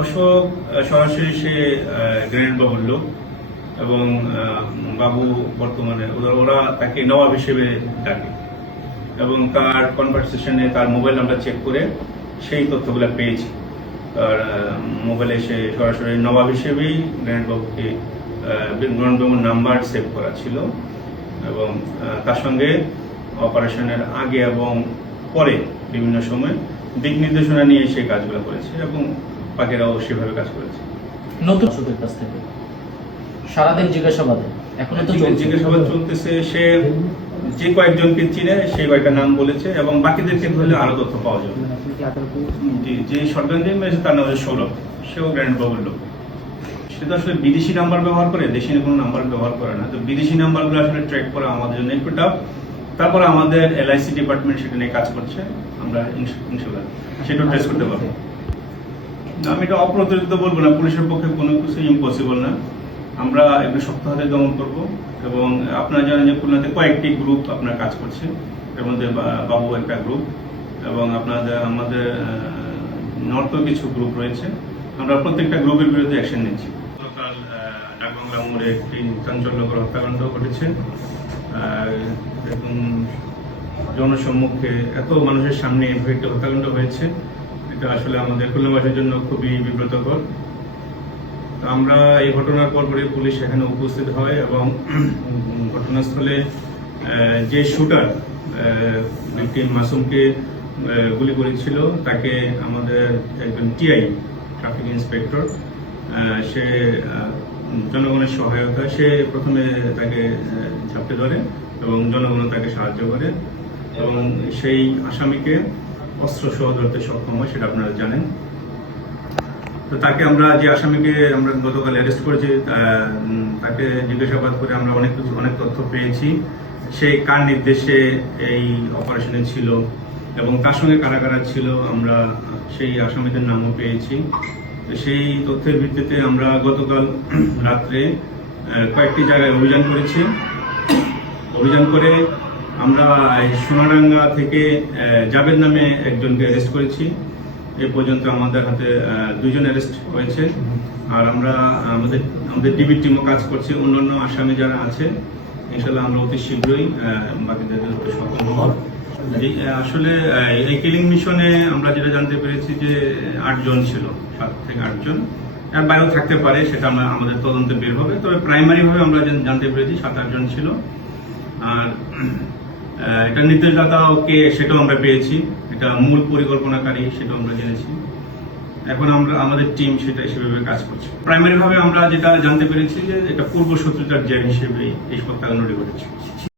অশোক সরাসরি সে গ্রেনেড বাবুর লোক এবং বাবু বর্তমানে ওরা তাকে নবাব হিসেবে ডাকে এবং তার কনভারসেশনে তার মোবাইল নাম্বার চেক করে সেই তথ্যগুলো পেয়েছি। তার মোবাইলে সে সরাসরি নবাব হিসেবেই গ্রেনেড বাবুকে গ্রেনেড বাবুর নাম্বার সেভ করা ছিল এবং তার সঙ্গে অপারেশনের আগে এবং পরে বিভিন্ন সময় দিক নির্দেশনা নিয়ে সেই কাজগুলো করেছে এবং বাকিরাও সেভাবে কাজ করেছে। নতুন সুদের কাছ থেকে সারাদিন জিজ্ঞাসাবাদে এখনো তো জিজ্ঞাসাবাদ চলতেছে। সে যে কয়েকজনকে চিনে সেই কয়েকটা নাম বলেছে এবং বাকিদেরকে ধরলে আরো তথ্য পাওয়া যাবে। যে শটগান যে মেরেছে তার নাম হচ্ছে সৌরভ, সেও গ্রেনেড বাবুর লোক। সে তো আসলে বিদেশি নাম্বার ব্যবহার করে, দেশি কোনো নাম্বার ব্যবহার করে না। তো বিদেশি নাম্বারগুলো আসলে ট্র্যাক করা আমাদের জন্য একটু টাফ। তারপরে আমাদের LIC ডিপার্টমেন্ট সেটা নিয়ে কাজ করছে, আমরা ইনশাল্লাহ সেটা ট্রেস করতে পারবো। আমি এটা অপ্রচলিত বলবো না, পুলিশের পক্ষে কোনো কিছু ইম্পসিবল না। আমরা একটু শক্ত হাতে দমন করবো এবং আপনারা জানেন যে খুলনাতে কয়েকটি গ্রুপ আপনার কাজ করছে, এর মধ্যে বাবু একটা গ্রুপ এবং আমাদের নর্থও কিছু গ্রুপ রয়েছে। আমরা প্রত্যেকটা গ্রুপের বিরুদ্ধে অ্যাকশন নিচ্ছি। গতকাল ডাকবাংলা মোড়ে একটি চাঞ্চল্যকর হত্যাকাণ্ড ঘটেছে। দেখুন, জনসম্মুখে এত মানুষের সামনে একটা হত্যাকাণ্ড হয়েছে, এটা আসলে আমাদের খুলনাবাসীর জন্য খুবই বিব্রতকর। আমরা এই ঘটনার পরপরই পুলিশ এখানে উপস্থিত হয় এবং ঘটনাস্থলে যে শুটার ভিকটিম মাসুমকে গুলি করেছিল তাকে আমাদের একজন TI ট্রাফিক ইন্সপেক্টর, সে জনগণের সহায়তায় সে প্রথমে তাকে ঝাপটে ধরে এবং জনগণ তাকে সাহায্য করে এবং সেই আসামিকে অস্ত্র সহ ধরতে সক্ষম হয়, সেটা আপনারা জানেন। তো তাকে আমরা যে আসামিকে আমরা গতকাল অ্যারেস্ট করেছি তাকে জিজ্ঞাসাবাদ করে আমরা অনেক তথ্য পেয়েছি। সে কার নির্দেশে এই অপারেশনে ছিল এবং তার সঙ্গে কারা কারা ছিল আমরা সেই আসামিদের নামও পেয়েছি। সেই তথ্যের ভিত্তিতে আমরা গতকাল রাত্রে কয়েকটি জায়গায় অভিযান করেছি। অভিযান করে আমরা সোনাডাঙ্গা থেকে জাবেদ নামে একজনকে অ্যারেস্ট করেছি। এ পর্যন্ত আমাদের হাতে 2 জন অ্যারেস্ট হয়েছে আর আমরা আমাদের ডিবি টিমও কাজ করছে। অন্যান্য আসামি যারা আছে ইনশাল্লাহ আমরা অতি শীঘ্রই বাকিদের ধরতে সক্ষম হব। আসলে এই কিলিং মিশনে আমরা যেটা জানতে পেরেছি যে 8 জন ছিল, 7 থেকে 8 জন, এর বাইরেও থাকতে পারে, সেটা আমাদের তদন্তে বের হবে। তবে প্রাইমারি ভাবে আমরা জানতে পেরেছি 7-8 জন ছিল। আর এটা নির্দেশদাতা কে সেটাও আমরা পেয়েছি, এটা মূল পরিকল্পনাকারী সেটাও আমরা জেনেছি। এখন আমাদের টিম সেটা সেভাবে কাজ করছে। প্রাইমারি ভাবে আমরা যেটা জানতে পেরেছি যে এটা পূর্ব শত্রুতার জের হিসেবে এই হত্যাকাণ্ডটি ঘটেছে।